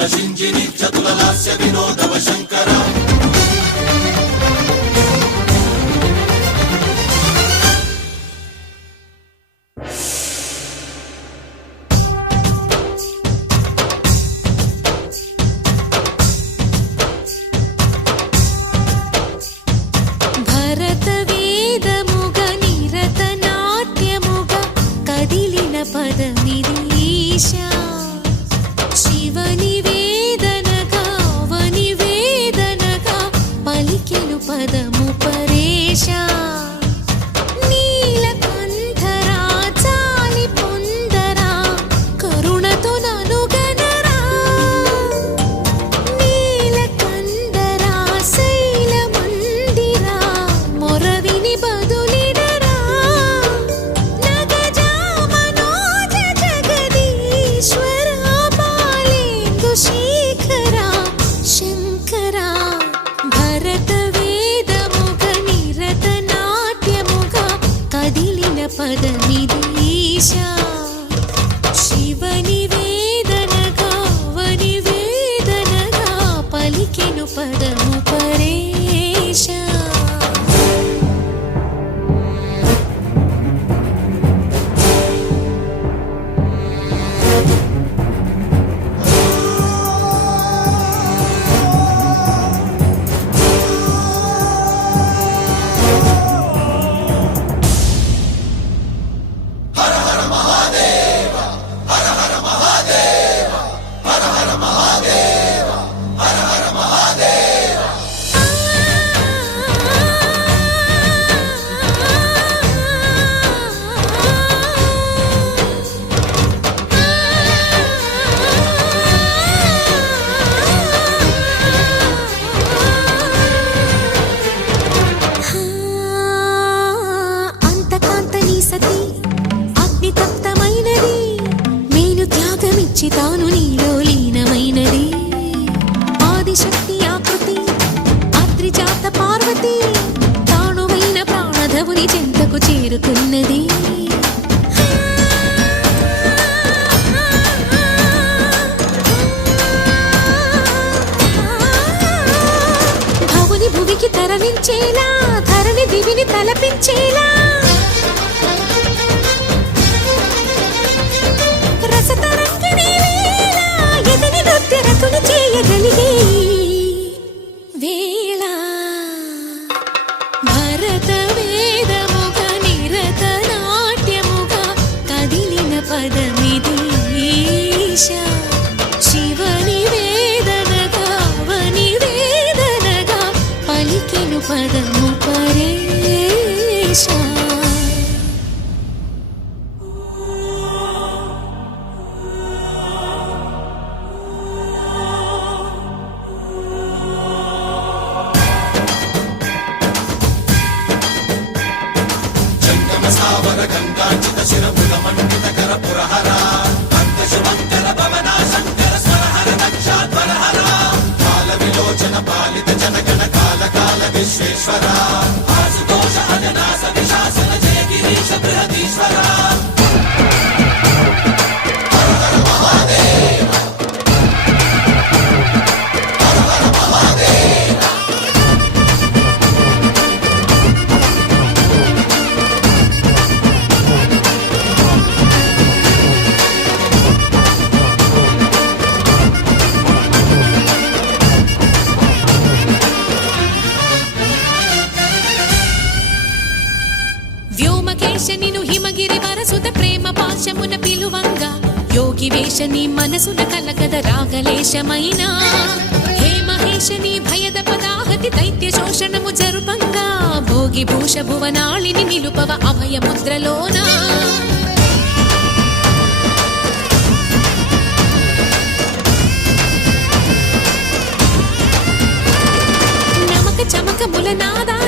చతుల సింజిని చతుల లాస్య వినోదవ శంకర తాను నీలో లీనమైనది ఆదిశక్తి ఆకృతి అద్రిజాత పార్వతి తానువైన ప్రాణధవుని చెంతకు చేరుకున్నది భవుని భువికి తరలించేలా ధరణి దివిని తలపించేలా చేయగలిగే వేళ భరత వేదముగ నిరత నాట్యముగ కదిలిన పదమిది శివని వేదనగా వని వేదనగా పలికెను పదము పరేశ గంగాచిత శిరముల మండిత కర పురహర అంతశుభంకర భవనా శంకర స్వరహర నక్షాధ్వరహర కాల విలోచన పాలిత జనగణ కాల కాల విశ్వేశ్వర ఆశుతోష అజనాశ విశాసన జయ గిరీశ బృహదీశ్వర నిను హిమగిరి వరసుత ప్రేమ పాశమున పిలువంగా యోగి వేషని మనసున కలకద రాగలేశమైనా హే మహేశని భయద పదాహతి దైత్య శోషణము జరుపంగా భోగి భూష భువనాళిని నిలుపవ అభయ ముద్రలోనా నమక చమక ములనాదా